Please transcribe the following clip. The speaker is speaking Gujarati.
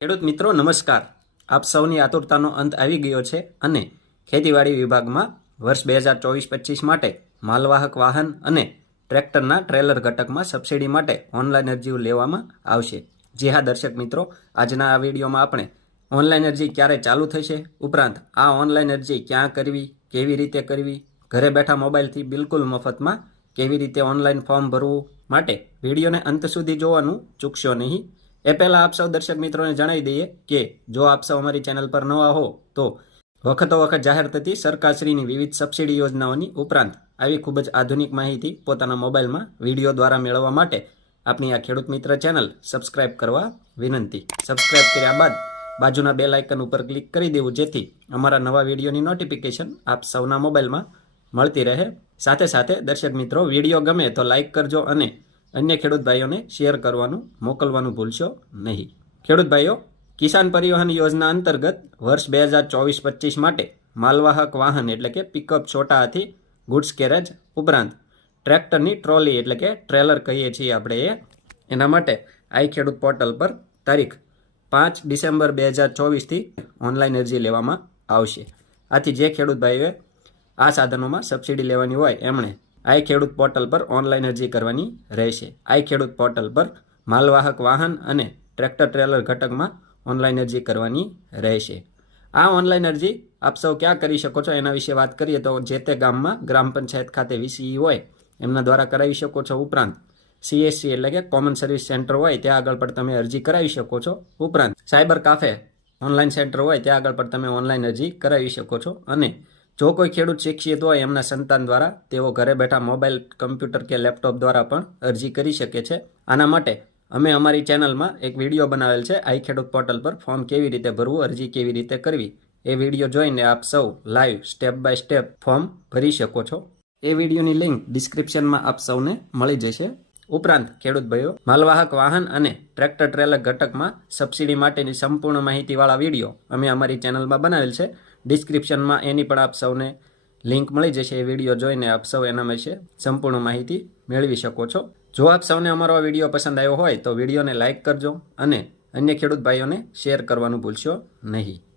ખેડૂત મિત્રો, નમસ્કાર. આપ સૌની આતુરતાનો અંત આવી ગયો છે અને ખેતીવાડી વિભાગમાં વર્ષ બે હજાર ચોવીસ પચીસ માટે માલવાહક વાહન અને ટ્રેક્ટરના ટ્રેલર ઘટકમાં સબસિડી માટે ઓનલાઈન અરજીઓ લેવામાં આવશે. જી હા, દર્શક મિત્રો, આજના આ વિડીયોમાં આપણે ઓનલાઈન અરજી ક્યારે ચાલુ થશે, ઉપરાંત આ ઓનલાઈન અરજી ક્યાં કરવી, કેવી રીતે કરવી, ઘરે બેઠા મોબાઈલથી બિલકુલ મફતમાં કેવી રીતે ઓનલાઈન ફોર્મ ભરવું માટે વિડીયોને અંત સુધી જોવાનું ચૂકશો નહીં. એ પહેલાં આપ સૌ દર્શક મિત્રોને જણાવી દઈએ કે જો આપ સૌ અમારી ચેનલ પર નવા હો, તો વખતો વખત જાહેર થતી સરકારશ્રીની વિવિધ સબસિડી યોજનાઓની ઉપરાંત આવી ખૂબ જ આધુનિક માહિતી પોતાના મોબાઈલમાં વીડિયો દ્વારા મેળવવા માટે આપની આ ખેડૂત મિત્ર ચેનલ સબસ્ક્રાઇબ કરવા વિનંતી. સબસ્ક્રાઇબ કર્યા બાદ બાજુના બેલ આઇકન ઉપર ક્લિક કરી દેવું, જેથી અમારા નવા વિડીયોની નોટિફિકેશન આપ સૌના મોબાઈલમાં મળતી રહે. સાથે સાથે દર્શક મિત્રો, વીડિયો ગમે તો લાઇક કરજો અને અન્ય ખેડૂત ભાઈઓને શેર કરવાનું, મોકલવાનું ભૂલશો નહીં. ખેડૂત ભાઈઓ, કિસાન પરિવહન યોજના અંતર્ગત વર્ષ બે હજાર ચોવીસ પચીસ માટે માલવાહક વાહન એટલે કે pickup Chhota Hathi goods carriage ઉપરાંત ટ્રેક્ટરની ટ્રોલી એટલે કે ટ્રેલર કહીએ છીએ આપણે એ. એના માટે આઈ ખેડૂત પોર્ટલ પર તારીખ પાંચ ડિસેમ્બર બે હજાર ચોવીસથી ઓનલાઈન અરજી લેવામાં આવશે. આથી જે ખેડૂત ભાઈઓએ આ સાધનોમાં સબસિડી લેવાની હોય, એમણે આઈ ખેડૂત પોર્ટલ પર ઓનલાઈન અરજી કરવાની રહેશે. આઈ ખેડૂત પોર્ટલ પર માલવાહક વાહન અને ટ્રેક્ટર ટ્રેલર ઘટકમાં ઓનલાઈન અરજી કરવાની રહેશે. આ ઓનલાઈન અરજી આપ સૌ ક્યાં કરી શકો છો એના વિશે વાત કરીએ તો જે તે ગામમાં ગ્રામ પંચાયત ખાતે વીસીઈ હોય એમના દ્વારા કરાવી શકો છો ઉપરાંત સીએસસી એટલે કે કોમન સર્વિસ સેન્ટર હોય ત્યાં આગળ પણ તમે અરજી કરાવી શકો છો ઉપરાંત સાયબર કાફે ઓનલાઈન સેન્ટર હોય ત્યાં આગળ પણ તમે ઓનલાઈન અરજી કરાવી શકો છો અને જો કોઈ ખેડૂત શિક્ષિત હોય એમના સંતાન દ્વારા, તેઓ ઘરે બેઠા મોબાઈલ, કમ્પ્યુટર કે લેપટોપ દ્વારા પણ અરજી કરી શકે છે. આના માટે અમે અમારી ચેનલમાં એક વીડિયો બનાવેલ છે. આઈ ખેડૂત પોર્ટલ પર ફોર્મ કેવી રીતે ભરવું, અરજી કેવી રીતે કરવી, એ વીડિયો જોઈને આપ સૌ live, step by step form ભરી શકો છો. એ વિડીયોની લિંક ડિસ્ક્રિપ્શનમાં આપ સૌને મળી જશે. ઉપરાંત, ખેડૂત ભાઈઓ, માલવાહક વાહન અને ટ્રેક્ટર ટ્રેલર ઘટકમાં સબસિડી માટેની સંપૂર્ણ માહિતીવાળા વીડિયો અમે અમારી ચેનલમાં બનાવેલ છે. ડિસ્ક્રિપ્શનમાં એની પણ આપ સૌને લિંક મળી જશે એ વીડિયો જોઈને આપ સૌ એના વિશે સંપૂર્ણ માહિતી મેળવી શકો છો. જો આપ સૌને અમારો આ વીડિયો પસંદ આવ્યો હોય તો વિડીયોને લાઇક કરજો અને અન્ય ખેડૂત ભાઈઓને શેર કરવાનું ભૂલશો નહીં.